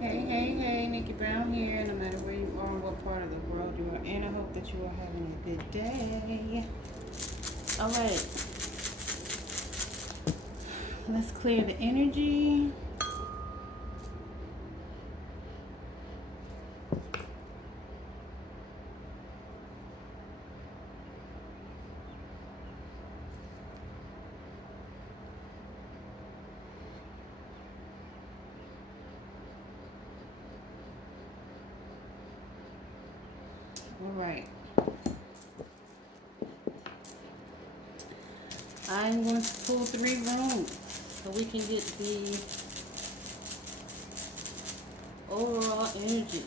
Hey, Nickie Brown here. No matter where you are, what part of the world you are in, I hope that you are having a good day. All right, let's clear the energy. All right, I'm going to pull 3 rooms so we can get the overall energy.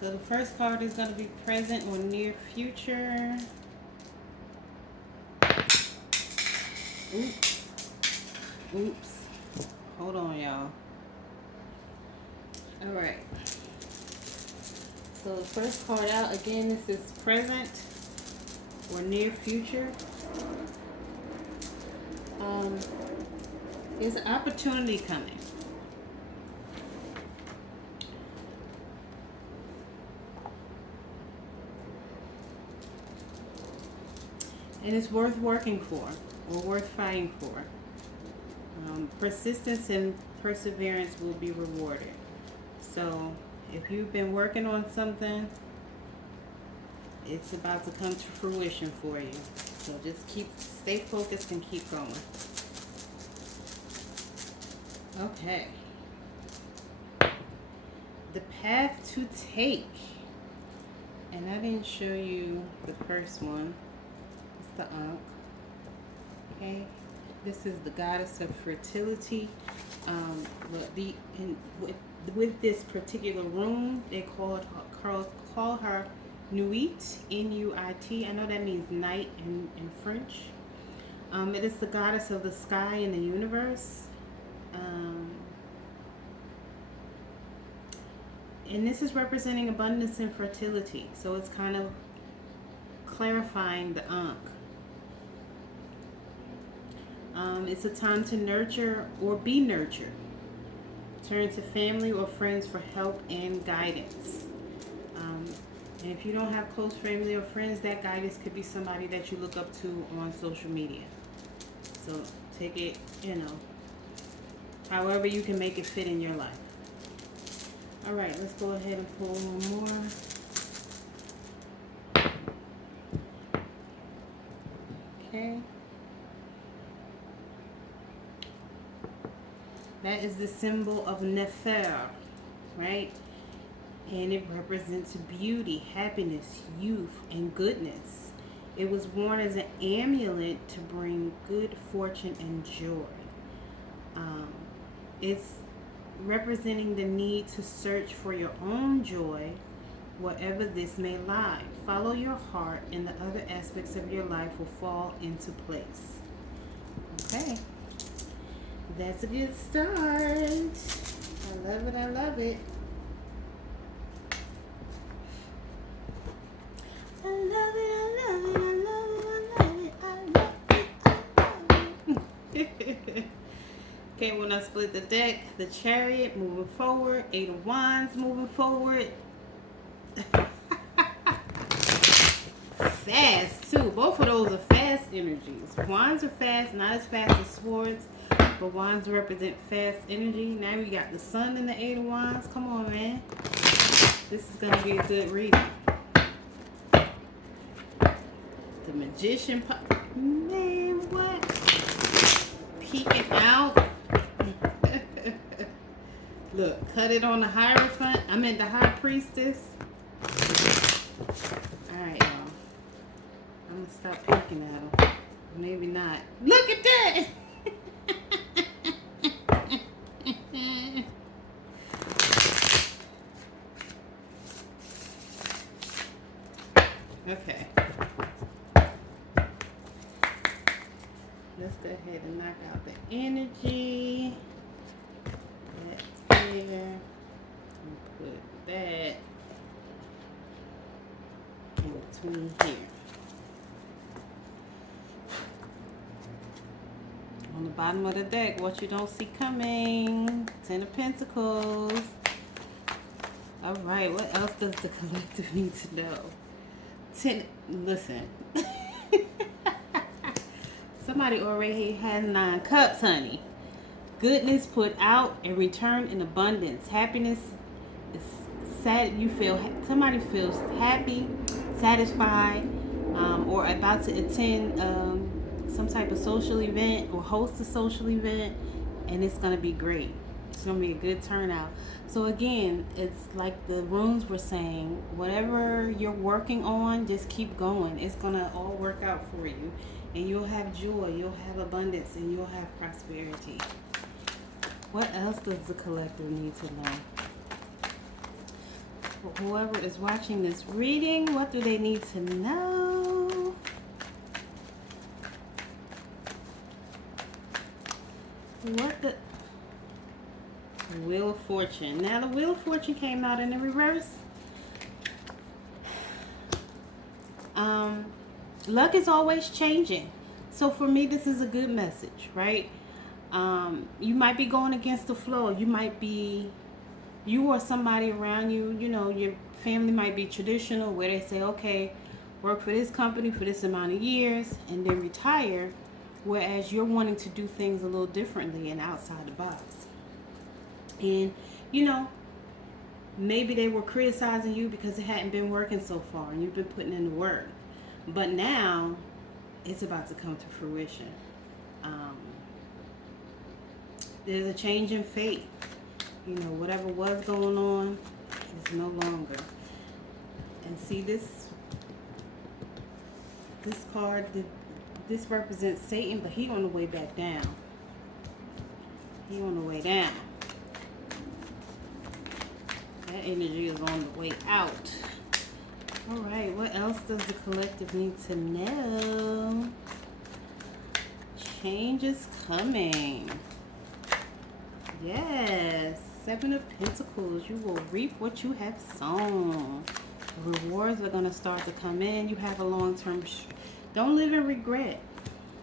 So the first card is going to be present or near future. Oops. Oops. Hold on, y'all. All right. So the first card out, again, this is present or near future. There's an opportunity coming. And it's worth working for or worth fighting for. Persistence and perseverance will be rewarded. So if you've been working on something, it's about to come to fruition for you. So just stay focused and keep going. Okay. The path to take. And I didn't show you the first one. It's the Ankh. Okay. This is the Goddess of Fertility. With this particular room, they call her Nuit, N-U-I-T. I know that means night in French. It is the goddess of the sky and the universe. And this is representing abundance and fertility. So it's kind of clarifying the Ankh. It's a time to nurture or be nurtured. Turn to family or friends for help and guidance. And if you don't have close family or friends, that guidance could be somebody that you look up to on social media. So take it, however you can make it fit in your life. All right, let's go ahead and pull one more. Okay. That is the symbol of Nefer, right? And it represents beauty, happiness, youth, and goodness. It was worn as an amulet to bring good fortune and joy. It's representing the need to search for your own joy, wherever this may lie. Follow your heart, and the other aspects of your life will fall into place. Okay. That's a good start. I love it. I love it. I love it. I love it. I love it. I love it. I love it. Okay, when I split the deck, the Chariot moving forward, 8 of Wands moving forward. Fast too. Both of those are fast energies. Wands are fast, not as fast as Swords, but Wands represent fast energy. Now we got the Sun and the 8 of Wands. Come on, man. This is going to be a good reading. The Magician. Man, what? Peeking out. Look, cut it on the Hierophant. I meant the High Priestess. Alright, y'all. I'm going to stop peeking at them. Maybe not. Look at that! Okay. Let's go ahead and knock out the energy. That there. And put that between here. On the bottom of the deck, what you don't see coming. 10 of Pentacles. All right, what else does the collective need to know? Listen. Somebody already has 9 cups, honey. Goodness put out and return in abundance. Happiness is sad. You feel, somebody feels happy, satisfied, or about to attend some type of social event or host a social event, and it's going to be great. It's going to be a good turnout. So again, it's like the runes were saying, whatever you're working on, just keep going. It's going to all work out for you. And you'll have joy, you'll have abundance, and you'll have prosperity. What else does the collective need to know? For whoever is watching this reading, what do they need to know? What the Wheel of Fortune. Now the Wheel of Fortune came out in the reverse. Luck is always changing. So for me, this is a good message, right? You might be going against the flow. You or somebody around you, you know, your family might be traditional where they say, okay, work for this company for this amount of years and then retire. Whereas you're wanting to do things a little differently and outside the box. And, you know, maybe they were criticizing you because it hadn't been working so far and you've been putting in the work. But now it's about to come to fruition. There's a change in fate. You know, whatever was going on is no longer. And see this card, this represents Satan, but he on the way back down. He on the way down. That energy is on the way out. All right, what else does the collective need to know? Change is coming. Yes, 7 of Pentacles. You will reap what you have sown. The rewards are going to start to come in. You have a long-term... Don't live in regret.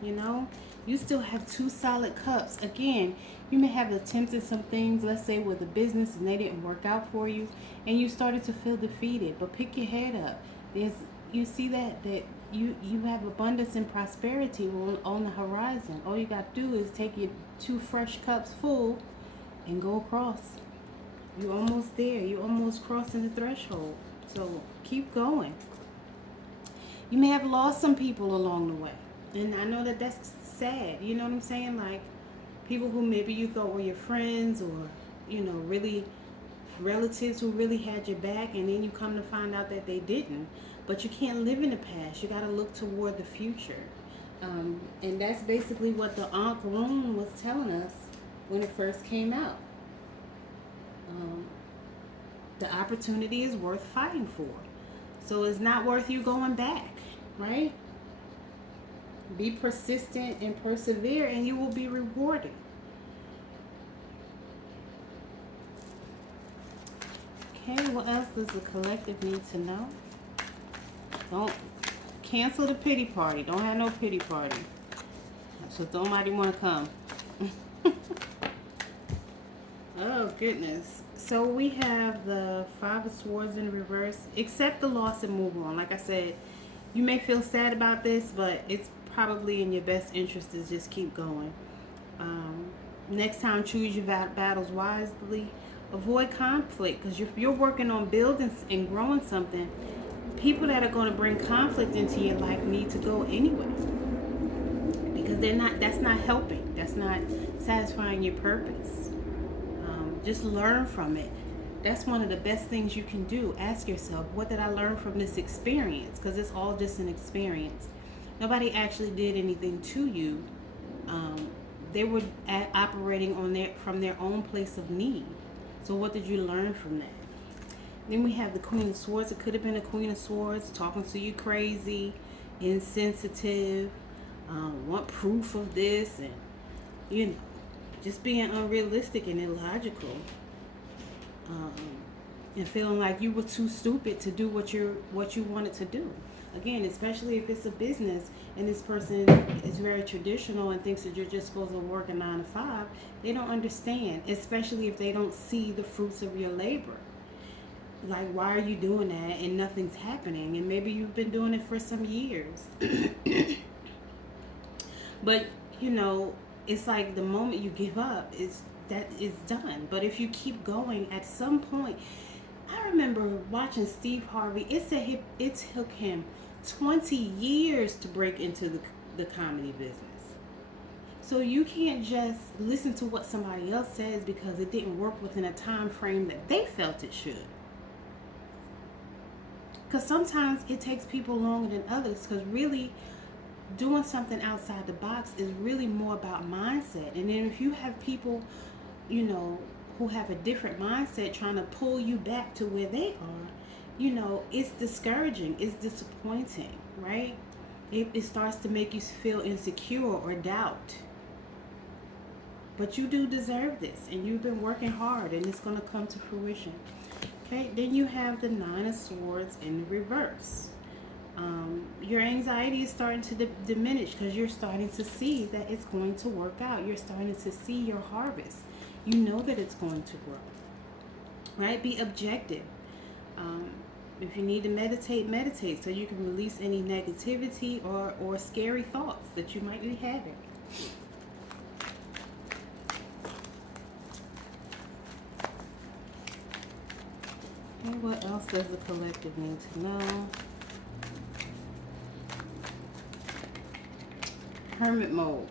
You know, you still have 2 solid cups. Again, you may have attempted some things, let's say with a business, and they didn't work out for you, and you started to feel defeated. But pick your head up. You see that you have abundance and prosperity on the horizon. All you got to do is take your 2 fresh cups full and go across. You're almost there. You're almost crossing the threshold. So keep going. You may have lost some people along the way. And I know that that's sad. You know what I'm saying? Like people who maybe you thought were your friends or, you know, really relatives who really had your back, and then you come to find out that they didn't. But you can't live in the past. You got to look toward the future. And that's basically what the Ankh rune was telling us when it first came out. The opportunity is worth fighting for. So it's not worth you going back, right? Be persistent and persevere, and you will be rewarded. Okay, what else does the collective need to know? Don't cancel the pity party. Don't have no pity party. So nobody want to come. Oh, goodness. So we have the 5 of Swords in reverse. Accept the loss and move on. Like I said, you may feel sad about this, but it's probably in your best interest to just keep going. Next time, choose your battles wisely. Avoid conflict, because if you're working on building and growing something, people that are going to bring conflict into your life need to go anyway, because that's not helping. That's not satisfying your purpose. Just learn from it. That's one of the best things you can do. Ask yourself, what did I learn from this experience? Because it's all just an experience. Nobody actually did anything to you. They were operating from their own place of need. So what did you learn from that? Then we have the Queen of Swords. It could have been a Queen of Swords talking to you crazy, insensitive, want proof of this, and, you know, just being unrealistic and illogical, and feeling like you were too stupid to do what you wanted to do. Again, especially if it's a business and this person is very traditional and thinks that you're just supposed to work a 9 to 5, they don't understand, especially if they don't see the fruits of your labor. Like, why are you doing that and nothing's happening? And maybe you've been doing it for some years. But, you know, it's like the moment you give up, that is done. But if you keep going, at some point, I remember watching Steve Harvey. It took him 20 years to break into the comedy business. So you can't just listen to what somebody else says because it didn't work within a time frame that they felt it should. Because sometimes it takes people longer than others, because really doing something outside the box is really more about mindset. And then if you have people, you know, who have a different mindset trying to pull you back to where they are, you know, it's discouraging, it's disappointing, right? It starts to make you feel insecure or doubt. But you do deserve this, and you've been working hard, and it's going to come to fruition. Okay, then you have the 9 of Swords in the reverse. Your anxiety is starting to diminish because you're starting to see that it's going to work out. You're starting to see your harvest. You know that it's going to grow. Right? Be objective. If you need to meditate, meditate so you can release any negativity or scary thoughts that you might be having. And what else does the collective need to know? Hermit mode.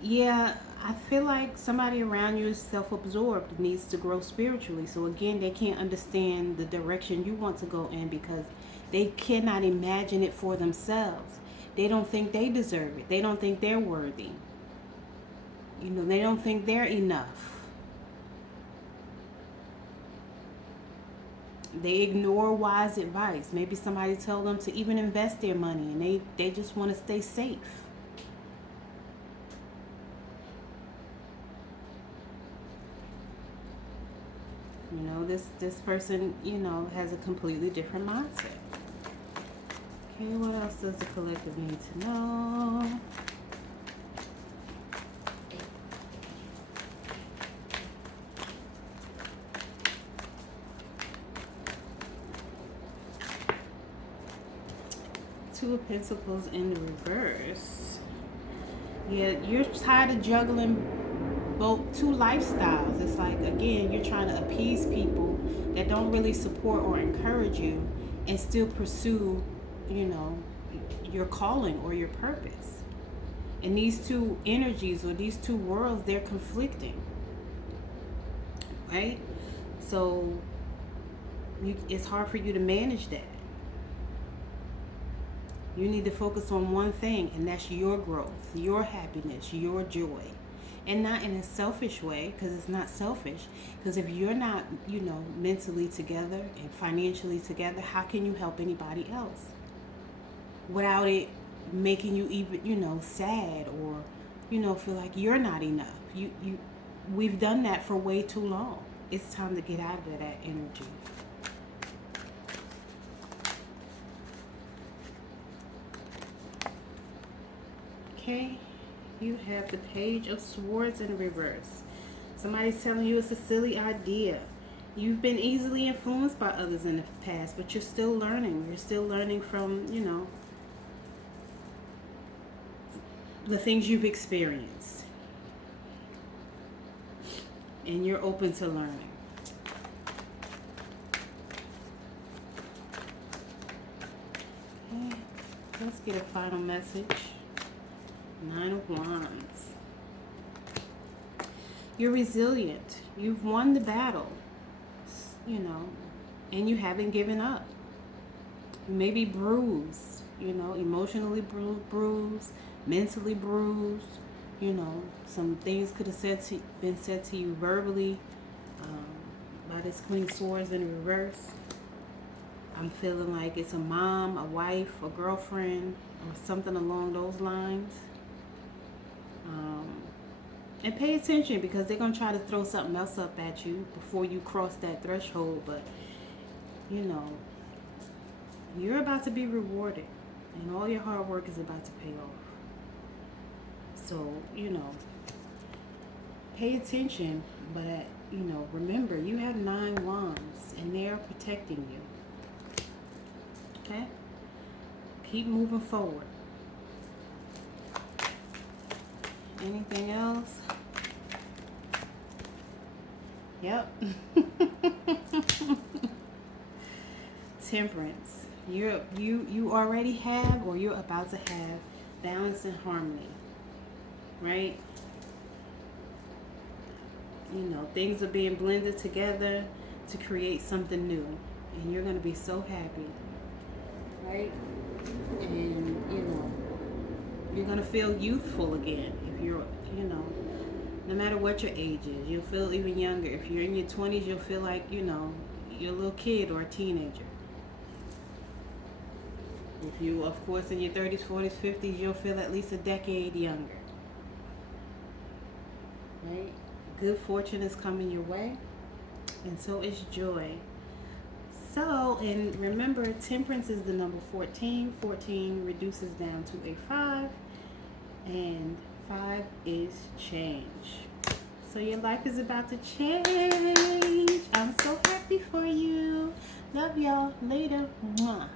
Yeah, I feel like somebody around you is self-absorbed, needs to grow spiritually. So again, they can't understand the direction you want to go in because they cannot imagine it for themselves. They don't think they deserve it. They don't think they're worthy. You know, they don't think they're enough. They ignore wise advice. Maybe somebody told them to even invest their money and they just want to stay safe. You know, this person, you know, has a completely different mindset. Okay, what else does the collective need to know? Two of Pentacles in the reverse. Yeah, you're tired of juggling both two lifestyles. It's like, again, you're trying to appease people that don't really support or encourage you and still pursue, you know, your calling or your purpose. And these two energies or these two worlds, they're conflicting, right? So it's hard for you to manage that. You need to focus on one thing, and that's your growth, your happiness, your joy. And not in a selfish way, because it's not selfish. Because if you're not, you know, mentally together and financially together, how can you help anybody else? Without it making you even, you know, sad or, you know, feel like you're not enough. We've done that for way too long. It's time to get out of that energy. Okay, you have the Page of Swords in reverse. Somebody's telling you it's a silly idea. You've been easily influenced by others in the past, but you're still learning. You're still learning from, you know, the things you've experienced. And you're open to learning. Okay, let's get a final message. 9 of Wands. You're resilient. You've won the battle, you know, and you haven't given up. You may be bruised, you know, emotionally bruised, mentally bruised. You know, some things could have been said to you verbally by this Queen of Swords in reverse. I'm feeling like it's a mom, a wife, a girlfriend, or something along those lines. And pay attention, because they're going to try to throw something else up at you before you cross that threshold. But, you know, You're about to be rewarded, and all your hard work is about to pay off. So, pay attention, but, remember, you have 9 wands, and they are protecting you. Okay? Keep moving forward. Anything else? Yep. Temperance. You already have, or you're about to have, balance and harmony. Right? Things are being blended together to create something new. And you're going to be so happy. Right? And, you're going to feel youthful again. If you're, no matter what your age is, you'll feel even younger. If you're in your 20s, you'll feel like, you're a little kid or a teenager. If you, of course, in your 30s, 40s, 50s, you'll feel at least a decade younger. Right? Good fortune is coming your way, and so is joy. So, and remember, temperance is the number 14. 14 reduces down to a 5, and 5 is change. So your life is about to change. I'm so happy for you. Love y'all. Later. Mwah.